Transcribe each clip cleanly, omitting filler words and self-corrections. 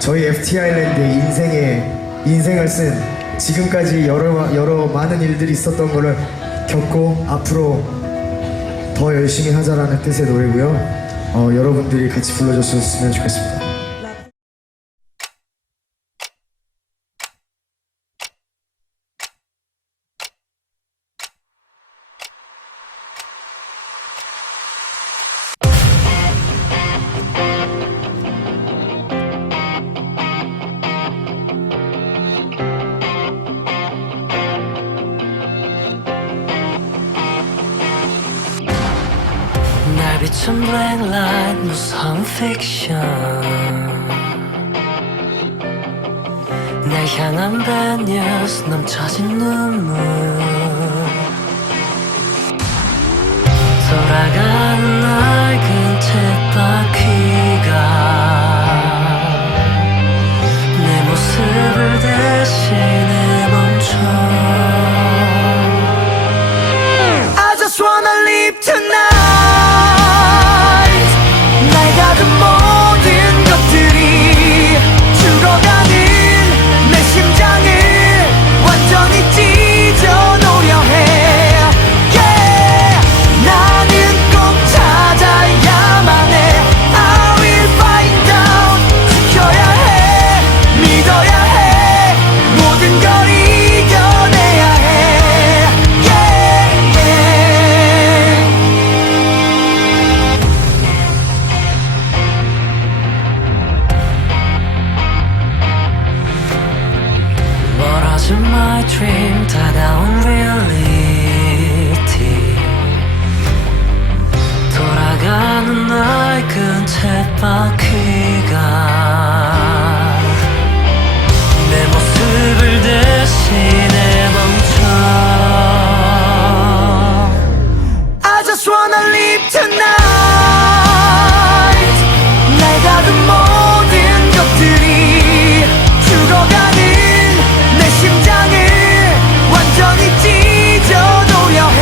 저희 FT 아일랜드의 인생을 쓴 지금까지 여러 많은 일들이 있었던 거를 겪고 앞으로 더 열심히 하자라는 뜻의 노래고요. 여러분들이 같이 불러줬으면 좋겠습니다. 날 비춘 블랙라이트 무서운 픽션 날 향한 배뉴스 넘쳐진 눈물 돌아가는 낡은 쳇바퀴가 내 모습을 대신해 멈춰 I just wanna live tonight My dream 다가온 reality 돌아가는 낡은 쳇바퀴가 내 모습을 대신해 멈춰 I just wanna live tonight 날 닫은 모든 것들이 죽어가는 심장을 완전히 찢어놓으려 해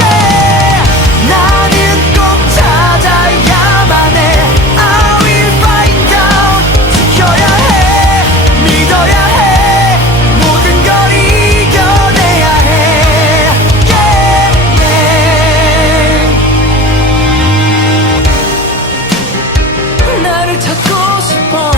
yeah. 나는 꼭 찾아야만 해 I will find out 지켜야 해 믿어야 해 모든 걸 이겨내야 해 yeah. 나를 찾고 싶어